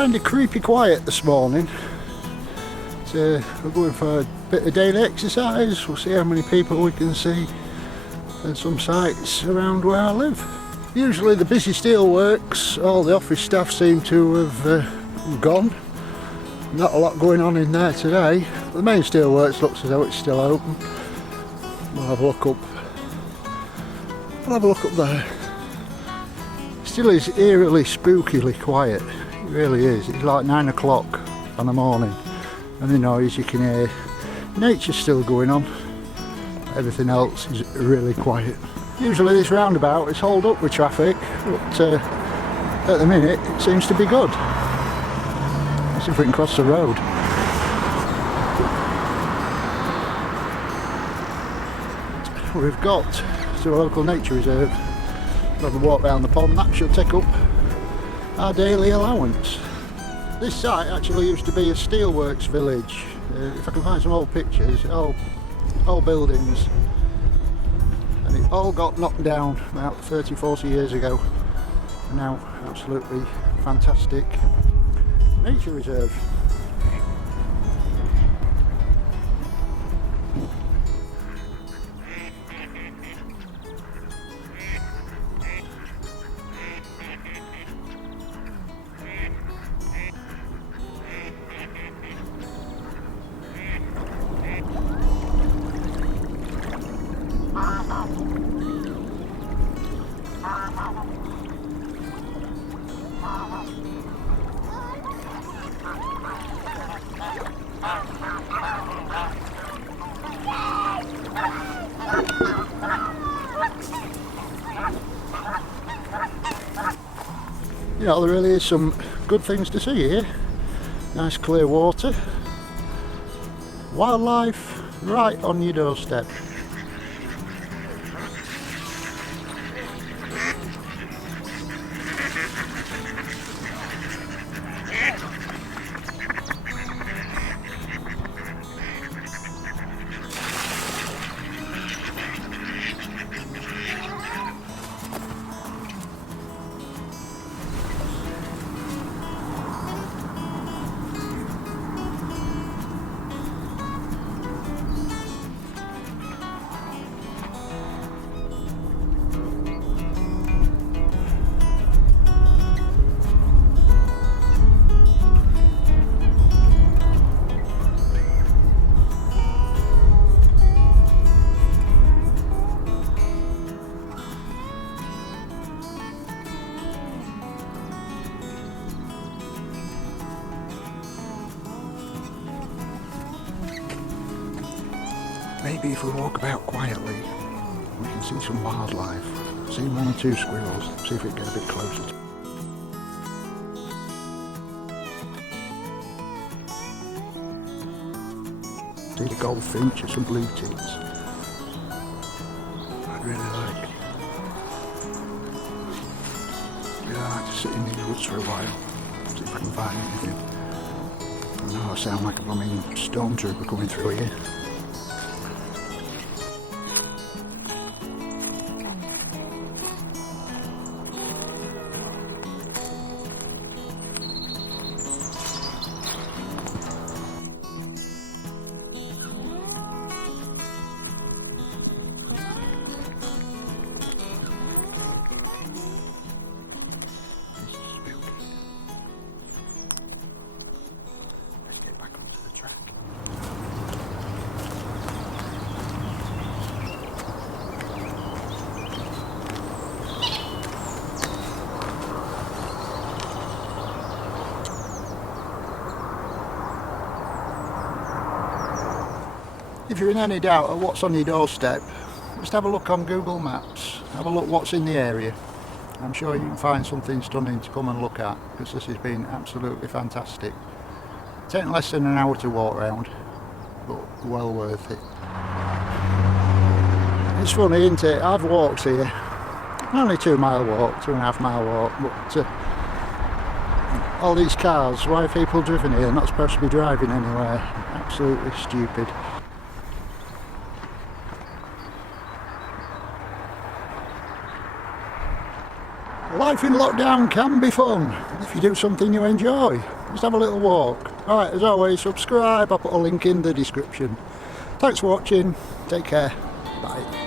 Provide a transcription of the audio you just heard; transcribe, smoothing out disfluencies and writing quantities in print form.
kind of creepy quiet this morning. So we're going for a bit of daily exercise. We'll see how many people we can see and some sights around where I live. Usually the busy steelworks, all the office staff seem to have gone. Not a lot going on in there today. The main steelworks looks as though it's still open. We'll have a look up. We'll have a look up there. Still is eerily, spookily quiet. It really is. It's like 9 o'clock on the morning, and the noise you can hear. Nature's still going on. Everything else is really quiet. Usually this roundabout is hauled up with traffic, but at the minute it seems to be good. Let's see if we can cross the road. We've got to a local nature reserve. We'll have a walk round the pond. That should take up our daily allowance. This site actually used to be a steelworks village. If I can find some old pictures, old buildings, and it all got knocked down about 30-40 years ago. And now absolutely fantastic nature reserve. You know, there really is some good things to see here. Nice clear water. Wildlife right on your doorstep. Maybe if we walk about quietly, we can see some wildlife. See 1 or 2 squirrels, see if we can get a bit closer. See the goldfinch and some blue tits. I'd really like to sit in these woods for a while, see if I can find anything. I know I sound like a blooming stormtrooper coming through here. If you're in any doubt of what's on your doorstep, just have a look on Google Maps. Have a look what's in the area. I'm sure you can find something stunning to come and look at, because this has been absolutely fantastic. Taking less than an hour to walk around, but well worth it. It's funny, isn't it? I've walked here. Only 2-mile walk, 2.5-mile walk, but all these cars, why are people driven here? They're not supposed to be driving anywhere. Absolutely stupid. life in lockdown can be fun if you do something you enjoy. Just have a little walk. Alright, as always, subscribe. I'll put a link in the description. Thanks for watching. Take care. Bye.